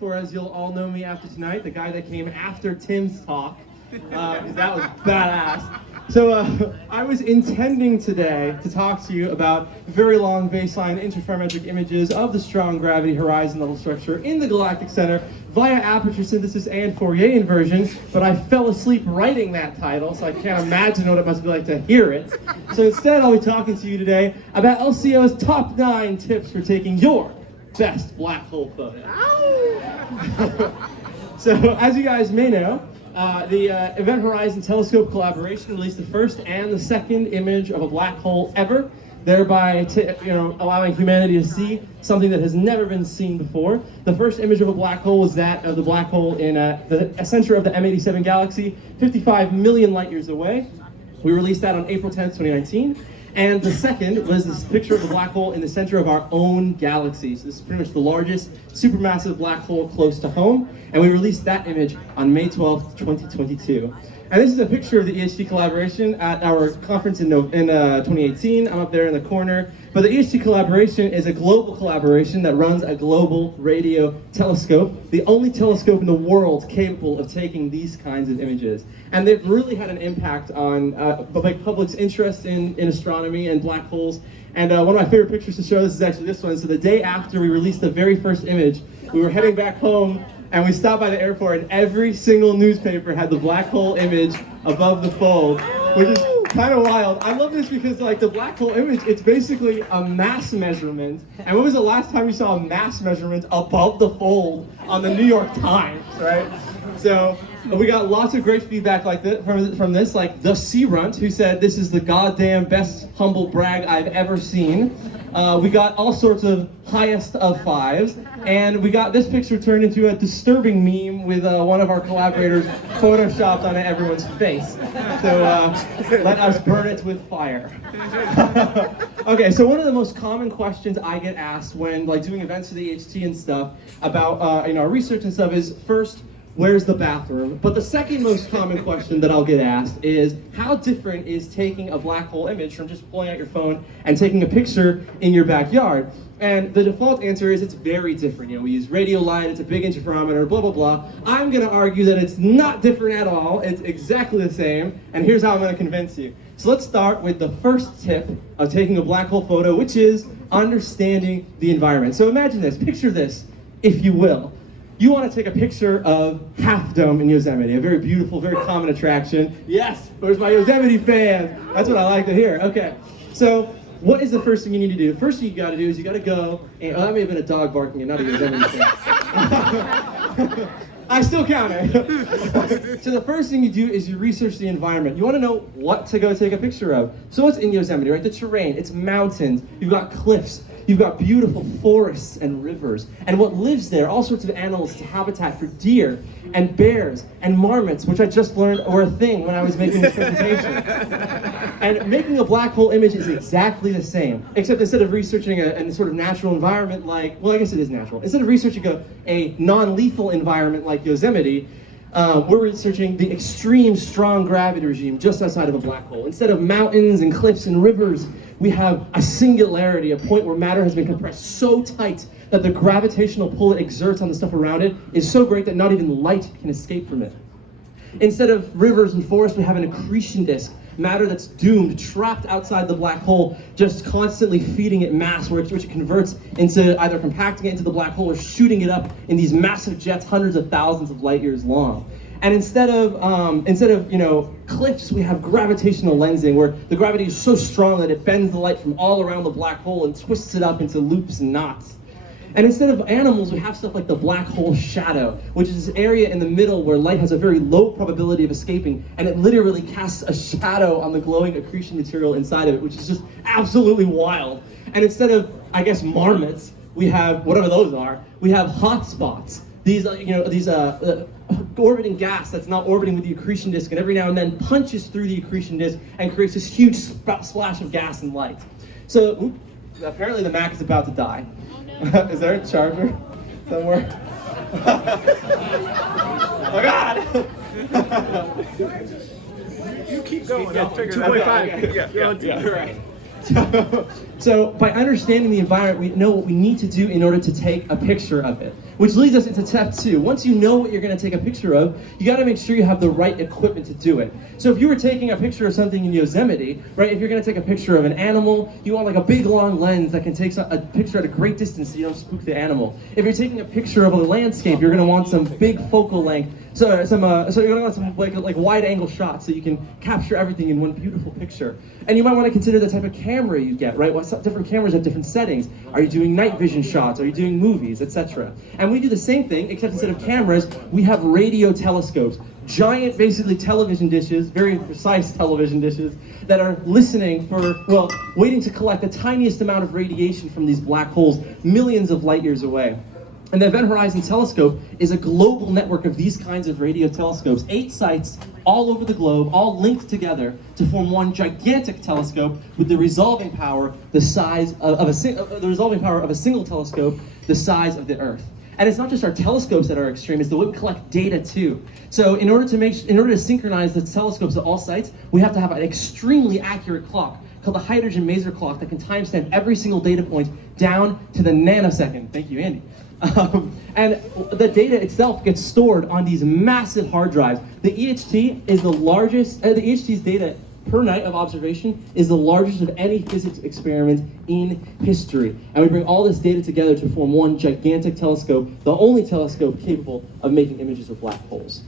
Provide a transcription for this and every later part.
or as you'll all know me after tonight, the guy that came after Tim's talk. That was badass. So I was intending today to talk to you about very long baseline interferometric images of the strong gravity horizon level structure in the galactic center via aperture synthesis and Fourier inversion, but I fell asleep writing that title, so I can't imagine what it must be like to hear it. So instead, I'll be talking to you today about LCO's top 9 tips for taking your best black hole photo. So, as you guys may know, the Event Horizon Telescope collaboration released the first and the second image of a black hole ever, thereby allowing humanity to see something that has never been seen before. The first image of a black hole was that of the black hole in the center of the M87 galaxy, 55 million light years away. We released that on April 10th, 2019. And the second was this picture of a black hole in the center of our own galaxy. So this is pretty much the largest supermassive black hole close to home. And we released that image on May 12th, 2022. And this is a picture of the EHT collaboration at our conference in 2018. I'm up there in the corner. But the EHT collaboration is a global collaboration that runs a global radio telescope, the only telescope in the world capable of taking these kinds of images. And they've really had an impact on the public's interest in astronomy and black holes. And one of my favorite pictures to show this is actually this one. So the day after we released the very first image, we were heading back home, and we stopped by the airport, and every single newspaper had the black hole image above the fold, which is kind of wild. I love this because, like, the black hole image, it's basically a mass measurement. And when was the last time you saw a mass measurement above the fold on the New York Times, right? So we got lots of great feedback like this, from this, like the Sea Runt, who said this is the goddamn best humble brag I've ever seen. We got all sorts of highest of 5s, and we got this picture turned into a disturbing meme with one of our collaborators photoshopped on everyone's face. So let us burn it with fire. Okay, so one of the most common questions I get asked when doing events for the EHT and stuff about our research and stuff is, first, where's the bathroom? But the second most common question that I'll get asked is, how different is taking a black hole image from just pulling out your phone and taking a picture in your backyard? And the default answer is it's very different. We use radio light, it's a big interferometer, blah, blah, blah. I'm gonna argue that it's not different at all. It's exactly the same, and here's how I'm gonna convince you. So let's start with the first tip of taking a black hole photo, which is understanding the environment. So imagine this, picture this, if you will. You want to take a picture of Half Dome in Yosemite, a very beautiful, very common attraction. Yes, where's my Yosemite fans? That's what I like to hear. Okay, so what is the first thing you need to do? The first thing you got to do is you got to go, and that may have been a dog barking and not a Yosemite fan. I still count it. So the first thing you do is you research the environment. You want to know what to go take a picture of. So what's in Yosemite, right? The terrain, it's mountains, you've got cliffs, you've got beautiful forests and rivers. And what lives there, all sorts of animals, it's a habitat for deer and bears and marmots, which I just learned were a thing when I was making this presentation. And making a black hole image is exactly the same, except instead of researching a sort of natural environment well, I guess it is natural. Instead of researching a non-lethal environment like Yosemite, we're researching the extreme strong gravity regime just outside of a black hole. Instead of mountains and cliffs and rivers, we have a singularity, a point where matter has been compressed so tight that the gravitational pull it exerts on the stuff around it is so great that not even light can escape from it. Instead of rivers and forests, we have an accretion disk, matter that's doomed, trapped outside the black hole, just constantly feeding it mass, which it converts into either compacting it into the black hole or shooting it up in these massive jets, hundreds of thousands of light years long. And instead of cliffs, we have gravitational lensing, where the gravity is so strong that it bends the light from all around the black hole and twists it up into loops and knots. And instead of animals, we have stuff like the black hole shadow, which is this area in the middle where light has a very low probability of escaping, and it literally casts a shadow on the glowing accretion material inside of it, which is just absolutely wild. And instead of, I guess, marmots, we have, whatever those are, we have hot spots. These orbiting gas that's not orbiting with the accretion disk, and every now and then punches through the accretion disk and creates this huge splash of gas and light. So, apparently the Mac is about to die. Is there a charger somewhere? Oh God! You keep going. I'll figure it out. 2.5. Yeah. Right. So by understanding the environment, we know what we need to do in order to take a picture of it. Which leads us into step 2. Once you know what you're going to take a picture of, you got to make sure you have the right equipment to do it. So if you were taking a picture of something in Yosemite, right, if you're going to take a picture of an animal, you want like a big long lens that can take a picture at a great distance so you don't spook the animal. If you're taking a picture of a landscape, you're going to want some big focal length. So you're going to want some like wide angle shots so you can capture everything in one beautiful picture. And you might want to consider the type of camera you get, right? Different cameras have different settings. Are you doing night vision shots? Are you doing movies, etc.? And we do the same thing, except instead of cameras, we have radio telescopes. Giant, basically television dishes, very precise television dishes, that are listening for, well, waiting to collect the tiniest amount of radiation from these black holes millions of light years away. And the Event Horizon Telescope is a global network of these kinds of radio telescopes, 8 sites all over the globe, all linked together to form one gigantic telescope with the resolving power the size of a single telescope the size of the Earth. And it's not just our telescopes that are extreme, it's the way we collect data too. So in order to synchronize the telescopes at all sites, we have to have an extremely accurate clock called the hydrogen maser clock that can timestamp every single data point down to the nanosecond. Thank you, Andy. And the data itself gets stored on these massive hard drives. The EHT is the largest, the EHT's data per night of observation is the largest of any physics experiment in history. And we bring all this data together to form one gigantic telescope, the only telescope capable of making images of black holes.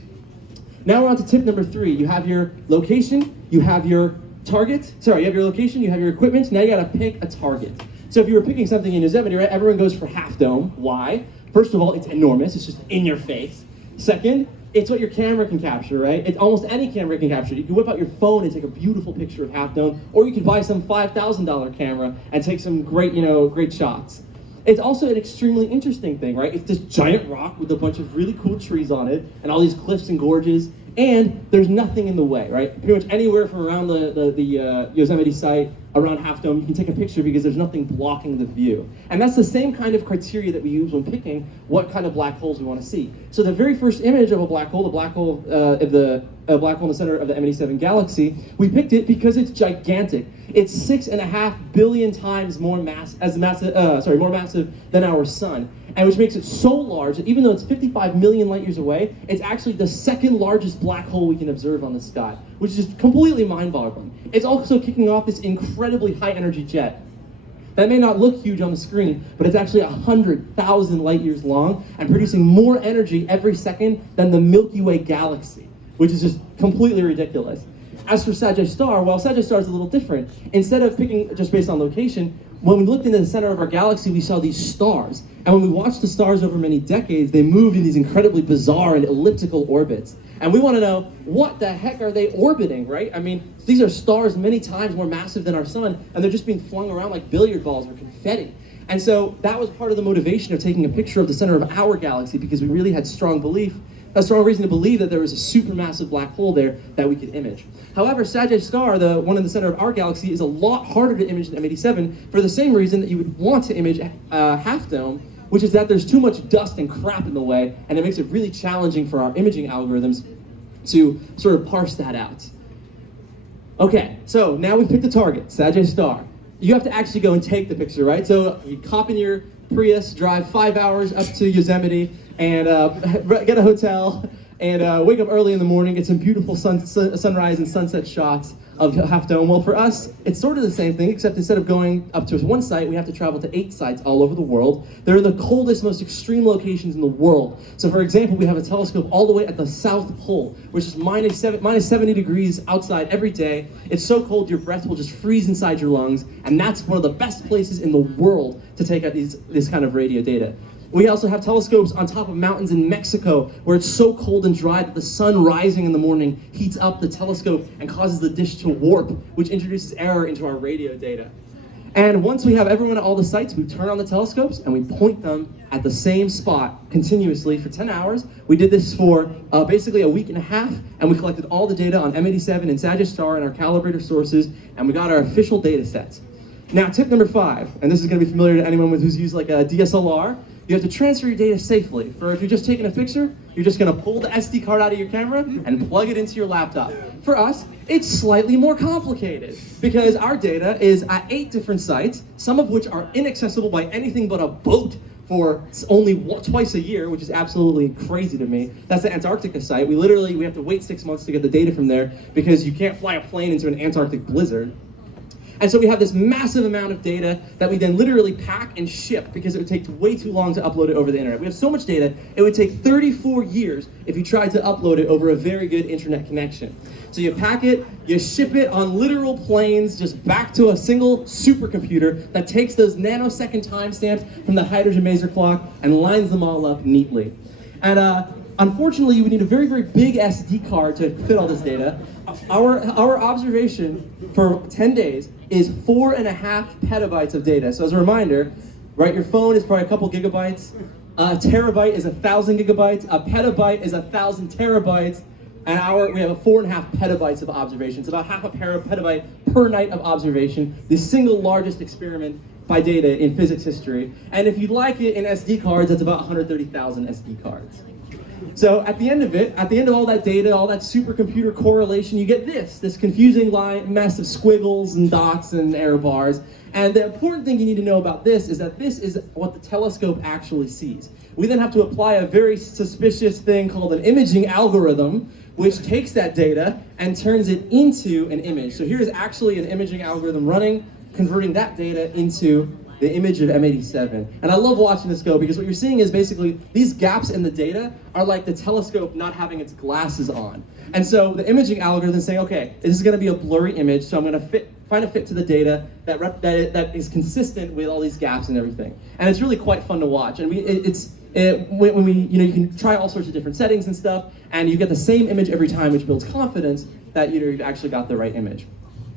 Now we're on to tip number 3. You have your location, you have your target, you have your location, you have your equipment, now you gotta pick a target. So if you were picking something in Yosemite, right, everyone goes for Half Dome. Why? First of all, it's enormous, it's just in your face. Second, it's what your camera can capture, right? It's almost any camera can capture. You can whip out your phone and take a beautiful picture of Half Dome, or you can buy some $5,000 camera and take some great, great shots. It's also an extremely interesting thing, right? It's this giant rock with a bunch of really cool trees on it, and all these cliffs and gorges, and there's nothing in the way, right? Pretty much anywhere from around the Yosemite site, around Half Dome, you can take a picture because there's nothing blocking the view. And that's the same kind of criteria that we use when picking what kind of black holes we want to see. So the very first image of a black hole, black hole in the center of the M87 galaxy, we picked it because it's gigantic. It's 6.5 billion times more massive than our sun, and which makes it so large that even though it's 55 million light years away, it's actually the second largest black hole we can observe on the sky, which is just completely mind-boggling. It's also kicking off this incredibly high-energy jet. That may not look huge on the screen, but it's actually 100,000 light years long and producing more energy every second than the Milky Way galaxy, which is just completely ridiculous. As for Sagittarius Star, well, Sagittarius Star is a little different. Instead of picking just based on location, when we looked into the center of our galaxy, we saw these stars. And when we watched the stars over many decades, they moved in these incredibly bizarre and elliptical orbits. And we want to know, what the heck are they orbiting, right? I mean, these are stars many times more massive than our sun, and they're just being flung around like billiard balls or confetti. And so that was part of the motivation of taking a picture of the center of our galaxy, because we really had a strong reason to believe that there was a supermassive black hole there that we could image. However, Sagittarius Star, the one in the center of our galaxy, is a lot harder to image than M87 for the same reason that you would want to image Half Dome, which is that there's too much dust and crap in the way, and it makes it really challenging for our imaging algorithms to sort of parse that out. Okay, so now we've picked a target, Sagittarius Star. You have to actually go and take the picture, right? So you hop in your Prius, drive 5 hours up to Yosemite, and get a hotel, and wake up early in the morning, get some beautiful sunrise and sunset shots of Half Dome. Well, for us, it's sort of the same thing, except instead of going up to one site, we have to travel to 8 sites all over the world. They're in the coldest, most extreme locations in the world. So for example, we have a telescope all the way at the South Pole, which is minus 70 degrees outside every day. It's so cold your breath will just freeze inside your lungs, and that's one of the best places in the world to take out this kind of radio data. We also have telescopes on top of mountains in Mexico where it's so cold and dry that the sun rising in the morning heats up the telescope and causes the dish to warp, which introduces error into our radio data. And once we have everyone at all the sites, we turn on the telescopes and we point them at the same spot continuously for 10 hours. We did this for basically a week and a half, and we collected all the data on M87 and Sagittarius Star and our calibrator sources, and we got our official data sets. Now, tip number 5, and this is going to be familiar to anyone who's used like a DSLR. You have to transfer your data safely. For if you're just taking a picture, you're just going to pull the SD card out of your camera and plug it into your laptop. For us, it's slightly more complicated because our data is at 8 different sites, some of which are inaccessible by anything but a boat for only twice a year, which is absolutely crazy to me. That's the Antarctica site. We have to wait 6 months to get the data from there because you can't fly a plane into an Antarctic blizzard. And so we have this massive amount of data that we then literally pack and ship because it would take way too long to upload it over the internet. We have so much data, it would take 34 years if you tried to upload it over a very good internet connection. So you pack it, you ship it on literal planes just back to a single supercomputer that takes those nanosecond timestamps from the hydrogen maser clock and lines them all up neatly. And unfortunately, you would need a very, very big SD card to fit all this data. Our observation for 10 days is 4.5 petabytes of data. So as a reminder, right, your phone is probably a couple gigabytes. A terabyte is 1,000 gigabytes. A petabyte is 1,000 terabytes. And we have 4.5 petabytes of observations, about half a petabyte per night of observation, the single largest experiment by data in physics history. And if you'd like it in SD cards, that's about 130,000 SD cards. So at the end of it, at the end of all that data, all that supercomputer correlation, you get this confusing mess of squiggles and dots and error bars. And the important thing you need to know about this is that this is what the telescope actually sees. We then have to apply a very suspicious thing called an imaging algorithm, which takes that data and turns it into an image. So here's actually an imaging algorithm running, converting that data into the image of M87. And I love watching this go because what you're seeing is basically these gaps in the data are like the telescope not having its glasses on. And so the imaging algorithm is saying, okay, this is gonna be a blurry image, so I'm gonna find a fit to the data that is consistent with all these gaps and everything. And it's really quite fun to watch. And you can try all sorts of different settings and stuff, and you get the same image every time, which builds confidence that you've actually got the right image.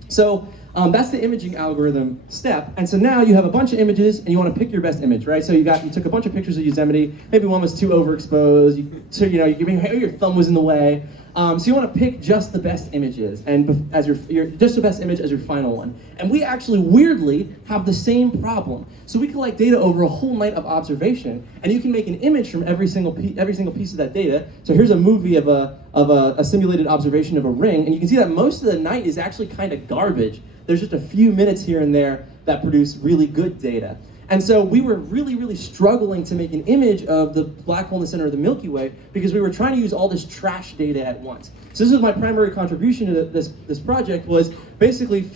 So that's the imaging algorithm step. And so now you have a bunch of images and you want to pick your best image, right? So you took a bunch of pictures of Yosemite. Maybe one was too overexposed. Maybe your thumb was in the way. So you want to pick just the best images and as just the best image as your final one. And we actually weirdly have the same problem. So we collect data over a whole night of observation, and you can make an image from every single piece of that data. So here's a movie of a simulated observation of a ring, and you can see that most of the night is actually kind of garbage. There's just a few minutes here and there that produce really good data. And so we were really, really struggling to make an image of the black hole in the center of the Milky Way because we were trying to use all this trash data at once. So this is my primary contribution to this project, was basically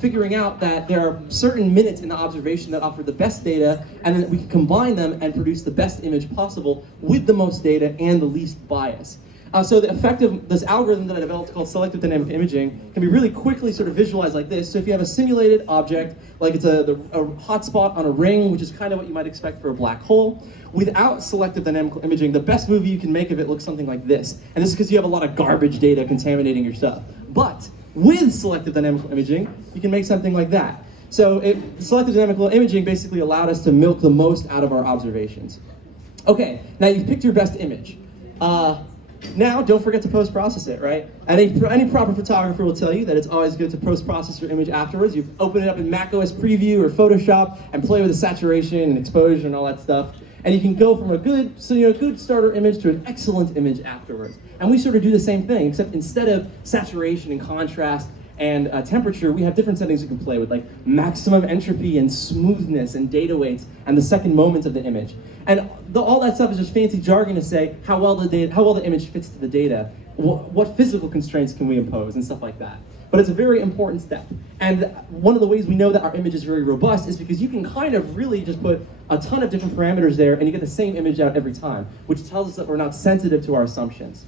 figuring out that there are certain minutes in the observation that offer the best data, and then we can combine them and produce the best image possible with the most data and the least bias. So the effect of this algorithm that I developed called selective dynamic imaging can be really quickly sort of visualized like this. So if you have a simulated object, like it's a hotspot on a ring, which is kind of what you might expect for a black hole, without selective dynamic imaging, the best movie you can make of it looks something like this. And this is because you have a lot of garbage data contaminating your stuff. But with selective dynamic imaging, you can make something like that. So selective dynamic imaging basically allowed us to milk the most out of our observations. Okay, now you've picked your best image. Now, don't forget to post-process it, right? Any proper photographer will tell you that it's always good to post-process your image afterwards. You open it up in macOS Preview or Photoshop and play with the saturation and exposure and all that stuff. And you can go from a good starter image to an excellent image afterwards. And we sort of do the same thing, except instead of saturation and contrast and temperature, we have different settings you can play with, like maximum entropy and smoothness and data weights and the second moments of the image. And all that stuff is just fancy jargon to say how well the image fits to the data, what physical constraints can we impose and stuff like that. But it's a very important step. And one of the ways we know that our image is very robust is because you can kind of really just put a ton of different parameters there and you get the same image out every time, which tells us that we're not sensitive to our assumptions.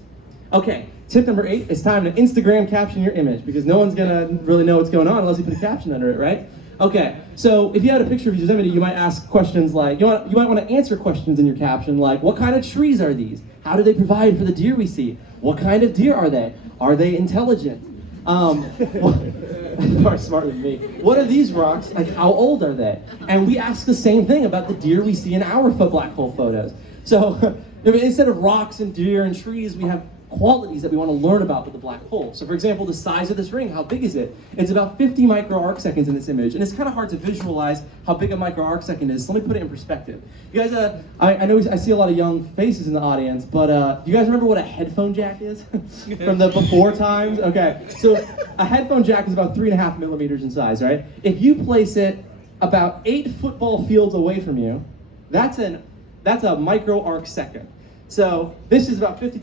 Okay, tip number 8, it's time to Instagram caption your image because no one's gonna really know what's going on unless you put a caption under it, right? Okay, so if you had a picture of Yosemite, you might ask questions like, you might want to answer questions in your caption like, what kind of trees are these? How do they provide for the deer we see? What kind of deer are they? Are they intelligent? Far smarter than me. What are these rocks? Like, how old are they? And we ask the same thing about the deer we see in our black hole photos. So instead of rocks and deer and trees, we have qualities that we want to learn about with the black hole. So for example, the size of this ring, how big is it? It's about 50 microarcseconds in this image, and it's kind of hard to visualize how big a microarcsecond is, so let me put it in perspective. You guys, I know I see a lot of young faces in the audience, but do you guys remember what a headphone jack is? From the before times? Okay, so a headphone jack is about 3.5 millimeters in size, right? If you place it about 8 football fields away from you, That's a micro arc second. So this is about 50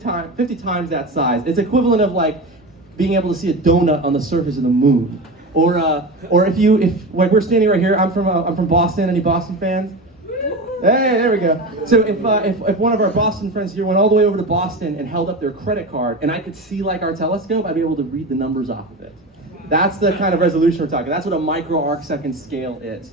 times that size. It's equivalent of like being able to see a donut on the surface of the moon. Or if like we're standing right here, I'm from Boston. Any Boston fans? Hey, there we go. So if one of our Boston friends here went all the way over to Boston and held up their credit card, and I could see like our telescope, I'd be able to read the numbers off of it. That's the kind of resolution we're talking. That's what a micro arc second scale is.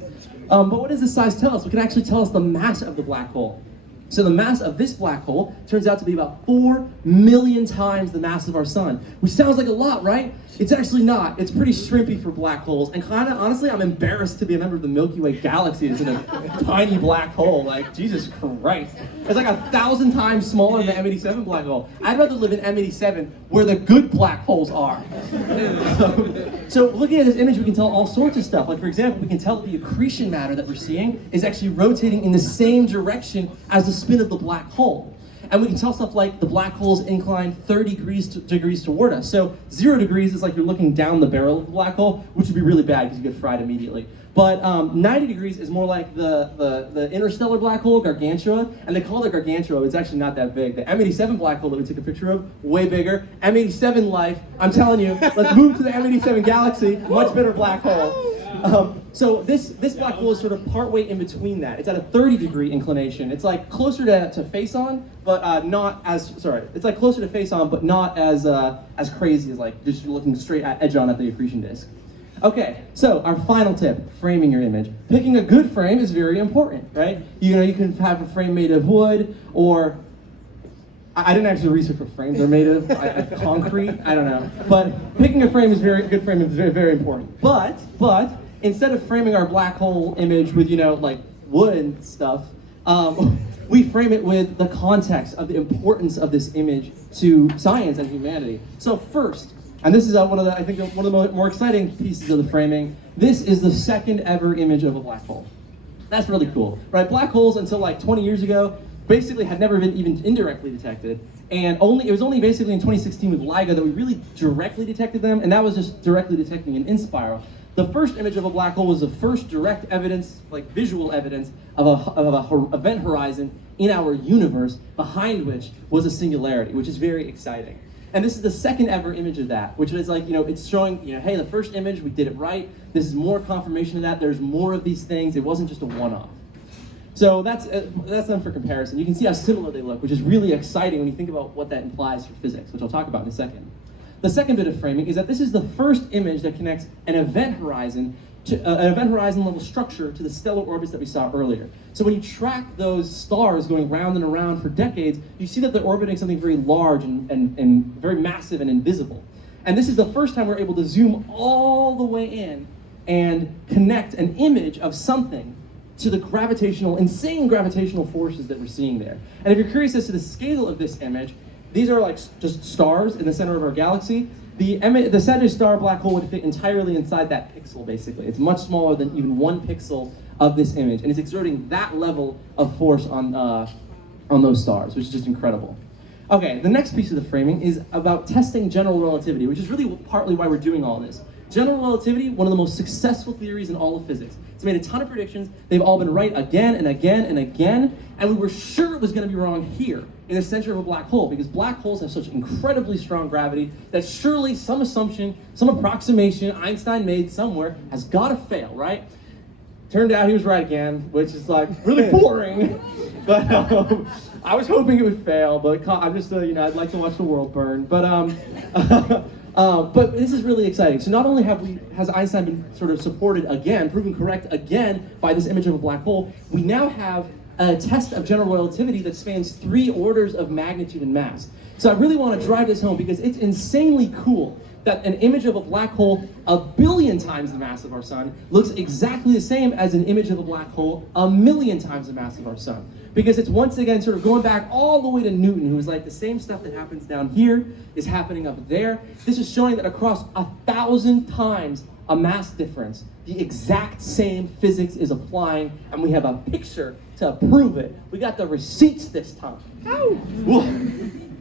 But what does this size tell us? It can actually tell us the mass of the black hole. So the mass of this black hole turns out to be about 4 million times the mass of our sun, which sounds like a lot, right? It's actually not. It's pretty shrimpy for black holes, and kind of, honestly, I'm embarrassed to be a member of the Milky Way galaxy that's in a tiny black hole. Like, Jesus Christ. It's like 1,000 times smaller than the M87 black hole. I'd rather live in M87 where the good black holes are. So looking at this image, we can tell all sorts of stuff. Like, for example, we can tell that the accretion matter that we're seeing is actually rotating in the same direction as the spin of the black hole. And we can tell stuff like the black hole's inclined 30 degrees toward us. So 0 degrees is like you're looking down the barrel of the black hole, which would be really bad because you get fried immediately. But 90 degrees is more like the interstellar black hole, Gargantua, and they call it Gargantua. It's actually not that big. The M87 black hole that we took a picture of, way bigger. M87 life, I'm telling you, let's move to the M87 galaxy, much better black hole. So this black hole is sort of partway in between that. It's at a 30-degree inclination. It's like closer to face on, but not as, it's like closer to face on, but not as crazy as like just looking straight at edge on at the accretion disk. Okay, so our final tip, framing your image. Picking a good frame is very important, right? You know, you can have a frame made of wood, or I didn't actually research what frames are made of, concrete, I don't know. But picking a good frame is very, very important. But instead of framing our black hole image with, you know, like wood and stuff, we frame it with the context of the importance of this image to science and humanity. So first, and this is one of the more exciting pieces of the framing, this is the second ever image of a black hole. That's really cool, right? Black holes until like 20 years ago basically had never been even indirectly detected, and it was only basically in 2016 with LIGO that we really directly detected them, and that was just directly detecting an in-spiral. The first image of a black hole was the first direct evidence, like visual evidence, of a event horizon in our universe, behind which was a singularity, which is very exciting. And this is the second ever image of that, which is like, you know, it's showing, you know, hey, the first image, we did it right. This is more confirmation of that. There's more of these things. It wasn't just a one-off. So that's them for comparison. You can see how similar they look, which is really exciting when you think about what that implies for physics, which I'll talk about in a second. The second bit of framing is that this is the first image that connects an event horizon to an event horizon level structure to the stellar orbits that we saw earlier. So when you track those stars going round and around for decades, you see that they're orbiting something very large and very massive and invisible. And this is the first time we're able to zoom all the way in and connect an image of something to the insane gravitational forces that we're seeing there. And if you're curious as to the scale of this image, these are like just stars in the center of our galaxy. The Sagittarius star black hole would fit entirely inside that pixel, basically. It's much smaller than even 1 pixel of this image, and it's exerting that level of force on those stars, which is just incredible. Okay, the next piece of the framing is about testing general relativity, which is really partly why we're doing all this. General relativity, one of the most successful theories in all of physics. It's made a ton of predictions. They've all been right again and again and again, and we were sure it was going to be wrong here in the center of a black hole, because black holes have such incredibly strong gravity that surely some assumption, some approximation Einstein made somewhere has got to fail, right? Turned out he was right again, which is like really boring. But I was hoping it would fail, but I'm just, I'd like to watch the world burn. But this is really exciting. So not only has Einstein been sort of supported again, proven correct again by this image of a black hole, we now have a test of general relativity that spans 3 orders of magnitude and mass. So I really want to drive this home because it's insanely cool that an image of a black hole 1 billion times the mass of our sun looks exactly the same as an image of a black hole 1,000,000 times the mass of our sun. Because it's once again sort of going back all the way to Newton, who was like, the same stuff that happens down here is happening up there. This is showing that across 1,000 times a mass difference, the exact same physics is applying, and we have a picture to prove it. We got the receipts this time.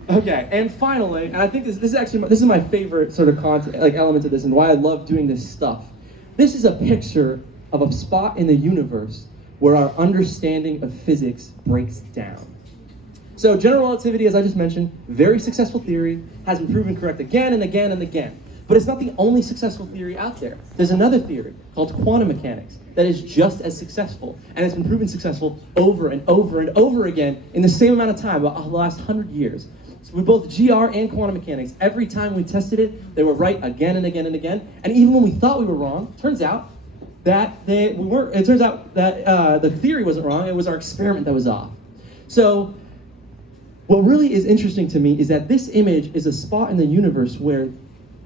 Okay, and finally, and I think this is my favorite sort of element of this, and why I love doing this stuff. This is a picture of a spot in the universe where our understanding of physics breaks down. So general relativity, as I just mentioned, very successful theory, has been proven correct again and again and again. But it's not the only successful theory out there. There's another theory called quantum mechanics that is just as successful, and it's been proven successful over and over and over again in the same amount of time, about the last 100 years. So with both GR and quantum mechanics, every time we tested it, they were right again and again and again. And even when we thought we were wrong, turns out that we weren't. It turns out that the theory wasn't wrong. It was our experiment that was off. So what really is interesting to me is that this image is a spot in the universe where,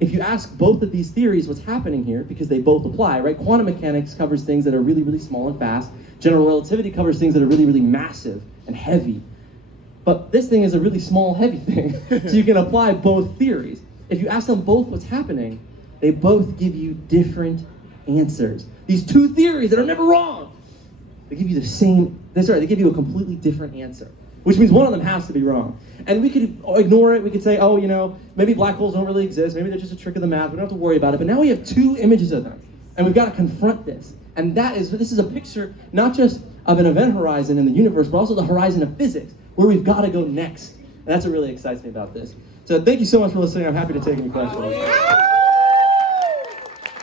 if you ask both of these theories what's happening here, because they both apply, right? Quantum mechanics covers things that are really, really small and fast. General relativity covers things that are really, really massive and heavy. But this thing is a really small, heavy thing, so you can apply both theories. If you ask them both what's happening, they both give you different answers. These two theories that are never wrong, they give you they give you a completely different answer, which means one of them has to be wrong. And we could ignore it. We could say, oh, maybe black holes don't really exist. Maybe they're just a trick of the math. We don't have to worry about it. But now we have two images of them, and we've got to confront this. And this is a picture not just of an event horizon in the universe, but also the horizon of physics, where we've got to go next. And that's what really excites me about this. So thank you so much for listening. I'm happy to take any questions.